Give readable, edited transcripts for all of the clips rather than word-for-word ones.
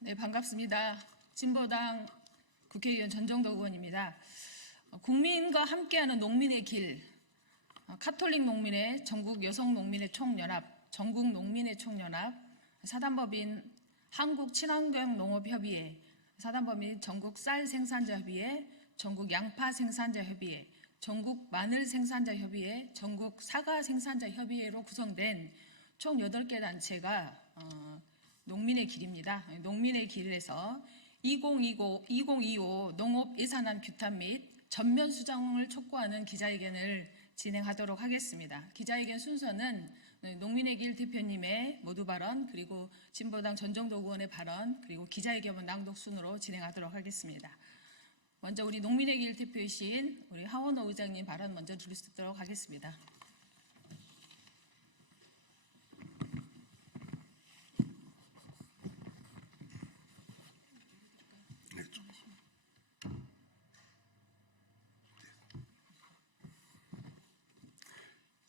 네, 반갑습니다. 진보당 국회의원 전정덕 의원입니다. 국민과 함께하는 농민의 길, 카톨릭 농민회, 전국 여성 농민의 총연합, 전국 농민의 총연합, 사단법인 한국 친환경 농업협의회, 사단법인 전국 쌀 생산자 협의회, 전국 양파 생산자 협의회, 전국 마늘 생산자 협의회, 전국 사과 생산자 협의회로 구성된 총 8개 단체가 농민의 길입니다. 농민의 길에서 2025 농업 예산안 규탄 및 전면 수정을 촉구하는 기자회견을 진행하도록 하겠습니다. 기자회견 순서는 농민의 길 대표님의 모두 발언, 그리고 진보당 전정덕 의원의 발언, 그리고 기자회견 낭독 순으로 진행하도록 하겠습니다. 먼저 우리 농민의 길 대표이신 우리 하원호 의장님 발언 먼저 듣도록 하겠습니다.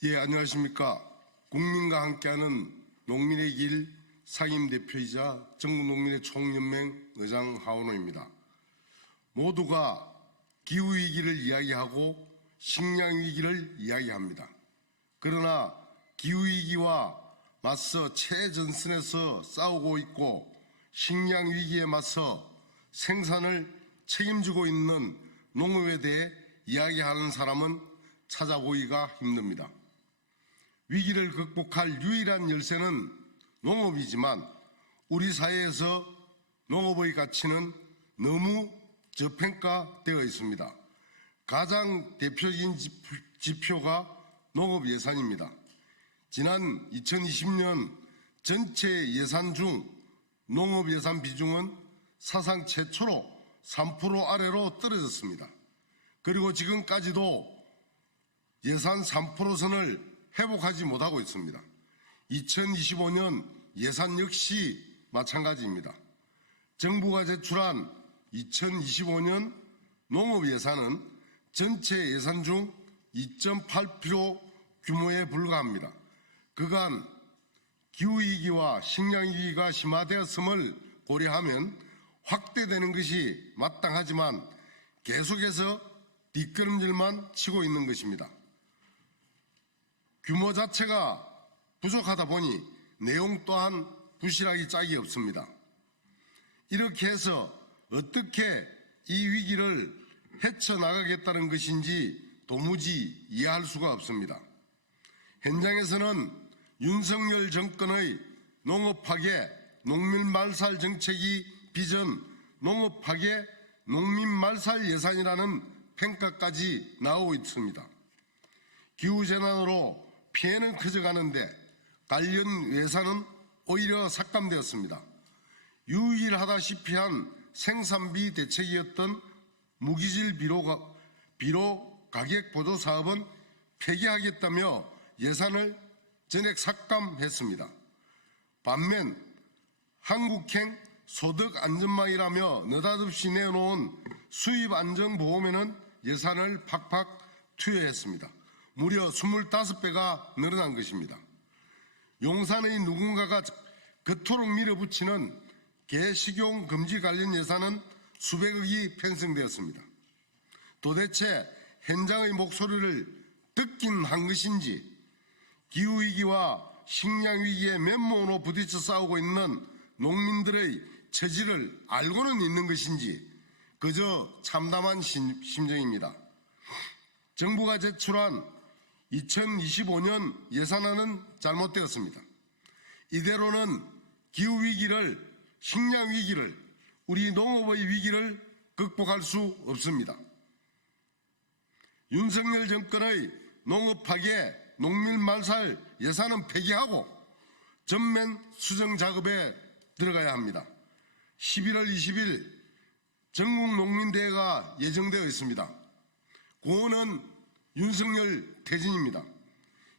예, 안녕하십니까. 국민과 함께하는 농민의 길 상임대표이자 전국농민의 총연맹 의장 하원호입니다. 모두가 기후위기를 이야기하고 식량위기를 이야기합니다. 그러나 기후위기와 맞서 최전선에서 싸우고 있고 식량위기에 맞서 생산을 책임지고 있는 농업에 대해 이야기하는 사람은 찾아보기가 힘듭니다. 위기를 극복할 유일한 열쇠는 농업이지만 우리 사회에서 농업의 가치는 너무 저평가되어 있습니다. 가장 대표적인 지표가 농업 예산입니다. 지난 2020년 전체 예산 중 농업 예산 비중은 사상 최초로 3% 아래로 떨어졌습니다. 그리고 지금까지도 예산 3%선을 회복하지 못하고 있습니다. 2025년 예산 역시 마찬가지입니다. 정부가 제출한 2025년 농업 예산은 전체 예산 중 2.8% 규모에 불과합니다. 그간 기후위기와 식량위기가 심화되었음을 고려하면 확대되는 것이 마땅하지만 계속해서 뒷걸음질만 치고 있는 것입니다. 규모 자체가 부족하다 보니 내용 또한 부실하기 짝이 없습니다. 이렇게 해서 어떻게 이 위기를 헤쳐나가겠다는 것인지 도무지 이해할 수가 없습니다. 현장에서는 윤석열 정권의 농업파괴, 농민말살 정책이 빚은 농업파괴, 농민말살 예산이라는 평가까지 나오고 있습니다. 기후재난으로 피해는 커져가는데 관련 예산은 오히려 삭감되었습니다. 유일하다시피 한 생산비 대책이었던 무기질 비료 가격 보조 사업은 폐기하겠다며 예산을 전액 삭감했습니다. 반면 한국행 소득안전망이라며 느닷없이 내놓은 수입안정보험에는 예산을 팍팍 투여했습니다. 무려 25배가 늘어난 것입니다. 용산의 누군가가 그토록 밀어붙이는 개식용 금지 관련 예산은 수백억이 편성되었습니다. 도대체 현장의 목소리를 듣긴 한 것인지 기후위기와 식량위기에 맨몸으로 부딪혀 싸우고 있는 농민들의 처지를 알고는 있는 것인지 그저 참담한 심정입니다. 정부가 제출한 2025년 예산안은 잘못되었습니다. 이대로는 기후위기를, 식량위기를, 우리 농업의 위기를 극복할 수 없습니다. 윤석열 정권의 농업파괴, 농민말살 예산은 폐기하고 전면 수정 작업에 들어가야 합니다. 11월 20일 전국농민대회가 예정되어 있습니다. 구호는 윤석열 퇴진입니다.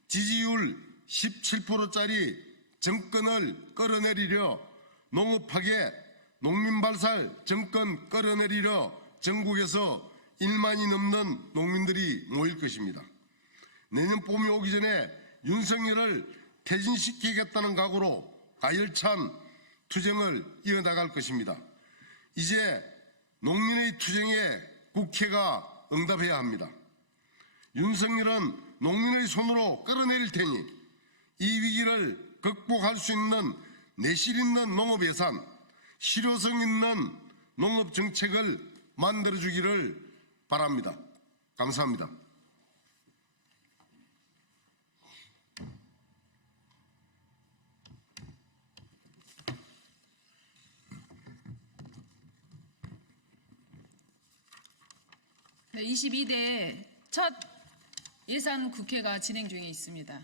지지율 17%짜리 정권을 끌어내리려 농업파괴, 농민발살 정권 끌어내리려 전국에서 1만이 넘는 농민들이 모일 것입니다. 내년 봄이 오기 전에 윤석열을 퇴진시키겠다는 각오로 가열찬 투쟁을 이어나갈 것입니다. 이제 농민의 투쟁에 국회가 응답해야 합니다. 윤석열은 농민의 손으로 끌어내릴 테니 이 위기를 극복할 수 있는 내실 있는 농업 예산, 실효성 있는 농업 정책을 만들어주기를 바랍니다. 감사합니다. 네, 22대 첫 예산 국회가 진행 중에 있습니다.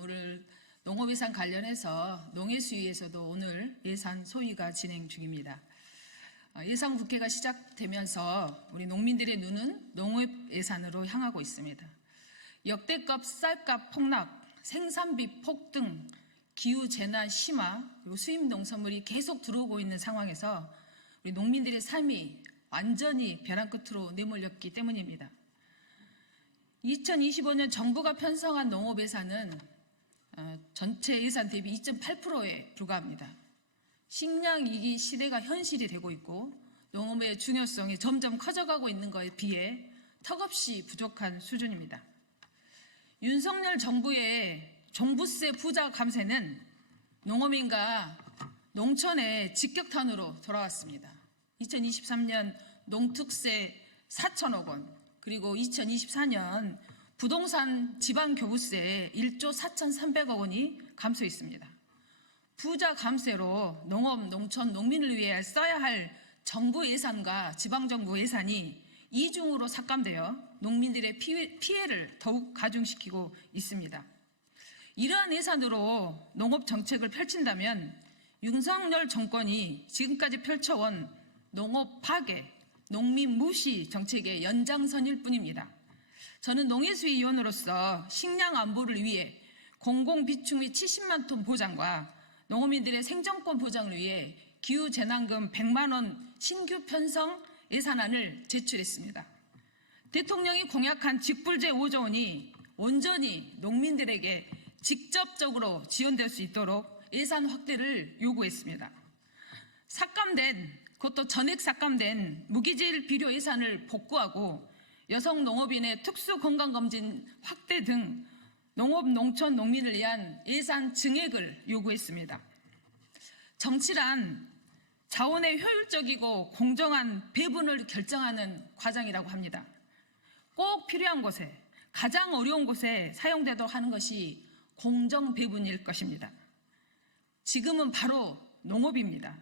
오늘 농업 예산 관련해서 농해수위에서도 오늘 예산 소위가 진행 중입니다. 예산 국회가 시작되면서 우리 농민들의 눈은 농업 예산으로 향하고 있습니다. 역대급 쌀값 폭락, 생산비 폭등, 기후 재난 심화, 그리고 수입 농산물이 계속 들어오고 있는 상황에서 우리 농민들의 삶이 완전히 벼랑 끝으로 내몰렸기 때문입니다. 2025년 정부가 편성한 농업 예산은 전체 예산 대비 2.8%에 불과합니다. 식량 위기 시대가 현실이 되고 있고 농업의 중요성이 점점 커져가고 있는 것에 비해 턱없이 부족한 수준입니다. 윤석열 정부의 종부세 부자 감세는 농어민과 농촌의 직격탄으로 돌아왔습니다. 2023년 농특세 4천억 원, 그리고 2024년 부동산 지방교부세 1조 4,300억 원이 감소했습니다. 부자 감세로 농업, 농촌, 농민을 위해 써야 할 정부 예산과 지방정부 예산이 이중으로 삭감되어 농민들의 피해를 더욱 가중시키고 있습니다. 이러한 예산으로 농업 정책을 펼친다면 윤석열 정권이 지금까지 펼쳐온 농업 파괴, 농민 무시 정책의 연장선일 뿐입니다. 저는 농해수위 위원으로서 식량 안보를 위해 공공비축 및 70만 톤 보장과 농어민들의 생존권 보장을 위해 기후재난금 100만 원 신규 편성 예산안을 제출했습니다. 대통령이 공약한 직불제 5조 원이 온전히 농민들에게 직접적으로 지원될 수 있도록 예산 확대를 요구했습니다. 그것도 전액 삭감된 무기질 비료 예산을 복구하고 여성 농업인의 특수 건강검진 확대 등 농업, 농촌, 농민을 위한 예산 증액을 요구했습니다. 정치란 자원의 효율적이고 공정한 배분을 결정하는 과정이라고 합니다. 꼭 필요한 곳에, 가장 어려운 곳에 사용되도록 하는 것이 공정 배분일 것입니다. 지금은 바로 농업입니다.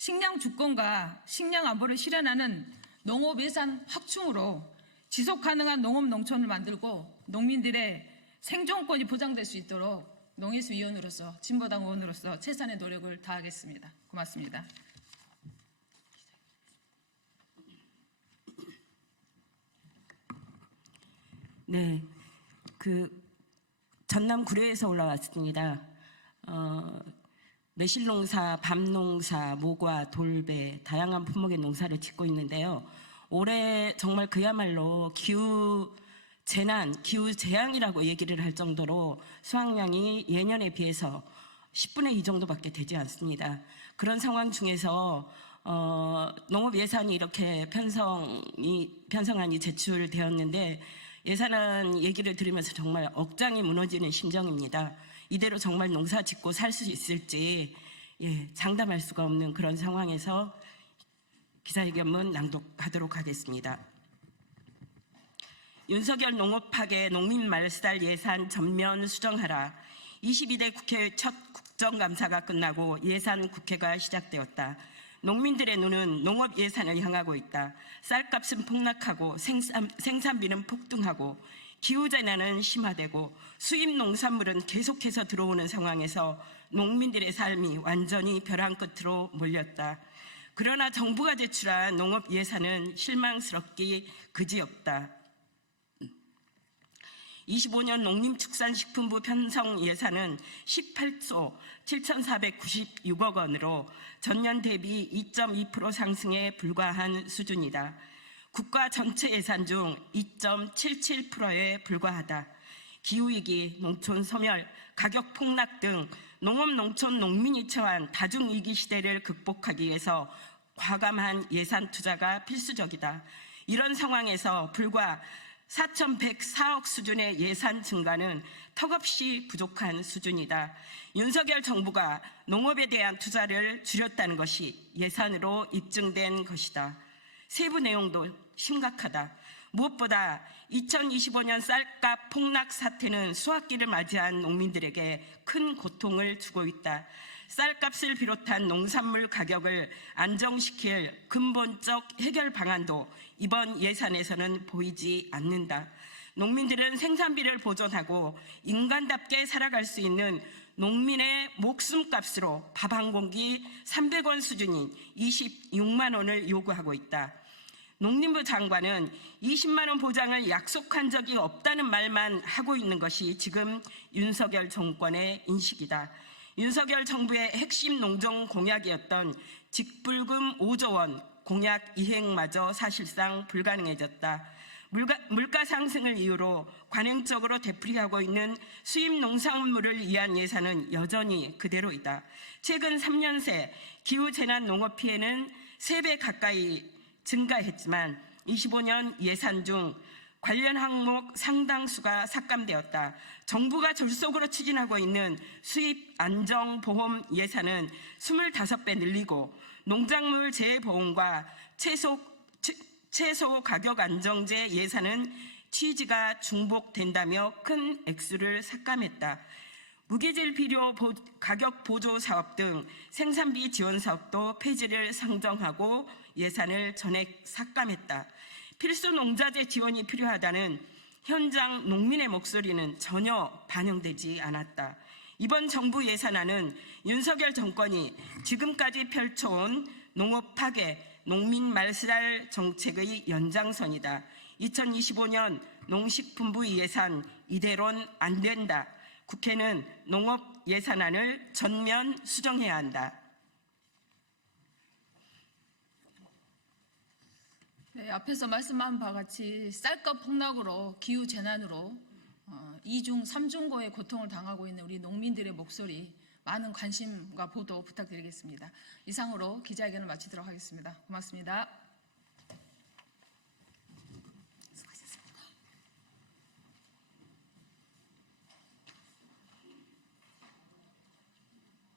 식량 주권과 식량 안보를 실현하는 농업 예산 확충으로 지속 가능한 농업 농촌을 만들고 농민들의 생존권이 보장될 수 있도록 농해수 위원으로서 진보당 의원으로서 최선의 노력을 다하겠습니다. 고맙습니다. 네, 전남 구례에서 올라왔습니다. 매실농사, 밤농사, 모과, 돌배 다양한 품목의 농사를 짓고 있는데요. 올해 정말 그야말로 기후 재앙이라고 얘기를 할 정도로 수확량이 예년에 비해서 10분의 2 정도밖에 되지 않습니다. 그런 상황 중에서 농업 예산이 이렇게 편성안이 제출되었는데 예산안 얘기를 들으면서 정말 억장이 무너지는 심정입니다. 이대로 정말 농사 짓고 살 수 있을지 장담할 수가 없는 그런 상황에서 기자회견문 낭독하도록 하겠습니다. 윤석열 농업 파괴 농민 말살 예산 전면 수정하라. 22대 국회 첫 국정감사가 끝나고 예산 국회가 시작되었다. 농민들의 눈은 농업 예산을 향하고 있다. 쌀값은 폭락하고 생산비는 폭등하고 기후재난은 심화되고 수입 농산물은 계속해서 들어오는 상황에서 농민들의 삶이 완전히 벼랑 끝으로 몰렸다. 그러나 정부가 제출한 농업 예산은 실망스럽기 그지없다. 25년 농림축산식품부 편성 예산은 18조 7,496억 원으로 전년 대비 2.2% 상승에 불과한 수준이다. 국가 전체 예산 중 2.77%에 불과하다. 기후위기, 농촌 소멸, 가격 폭락 등 농업 농촌 농민이 처한 다중위기 시대를 극복하기 위해서 과감한 예산 투자가 필수적이다. 이런 상황에서 불과 4,104억 수준의 예산 증가는 턱없이 부족한 수준이다. 윤석열 정부가 농업에 대한 투자를 줄였다는 것이 예산으로 입증된 것이다. 세부 내용도 심각하다. 무엇보다 2025년 쌀값 폭락 사태는 수확기를 맞이한 농민들에게 큰 고통을 주고 있다. 쌀값을 비롯한 농산물 가격을 안정시킬 근본적 해결 방안도 이번 예산에서는 보이지 않는다. 농민들은 생산비를 보존하고 인간답게 살아갈 수 있는 농민의 목숨값으로 밥 한 공기 300원 수준인 26만 원을 요구하고 있다. 농림부 장관은 20만 원 보장을 약속한 적이 없다는 말만 하고 있는 것이 지금 윤석열 정권의 인식이다. 윤석열 정부의 핵심 농정 공약이었던 직불금 5조 원 공약 이행마저 사실상 불가능해졌다. 물가 상승을 이유로 관행적으로 되풀이하고 있는 수입 농산물을 위한 예산은 여전히 그대로이다. 최근 3년 새 기후재난 농업 피해는 3배 가까이 증가했지만 25년 예산 중 관련 항목 상당수가 삭감되었다. 정부가 졸속으로 추진하고 있는 수입 안정보험 예산은 25배 늘리고 농작물 재보험과 채소 가격 안정제 예산은 취지가 중복된다며 큰 액수를 삭감했다. 무기질 비료 가격 보조 사업 등 생산비 지원 사업도 폐지를 상정하고 예산을 전액 삭감했다. 필수 농자재 지원이 필요하다는 현장 농민의 목소리는 전혀 반영되지 않았다. 이번 정부 예산안은 윤석열 정권이 지금까지 펼쳐온 농업 파괴, 농민 말살 정책의 연장선이다. 2025년 농식품부 예산 이대로는 안 된다. 국회는 농업 예산안을 전면 수정해야 한다. 네, 앞에서 말씀한 바와 같이 쌀값 폭락으로 기후 재난으로 2중, 3중고의 고통을 당하고 있는 우리 농민들의 목소리 많은 관심과 보도 부탁드리겠습니다. 이상으로 기자회견을 마치도록 하겠습니다. 고맙습니다.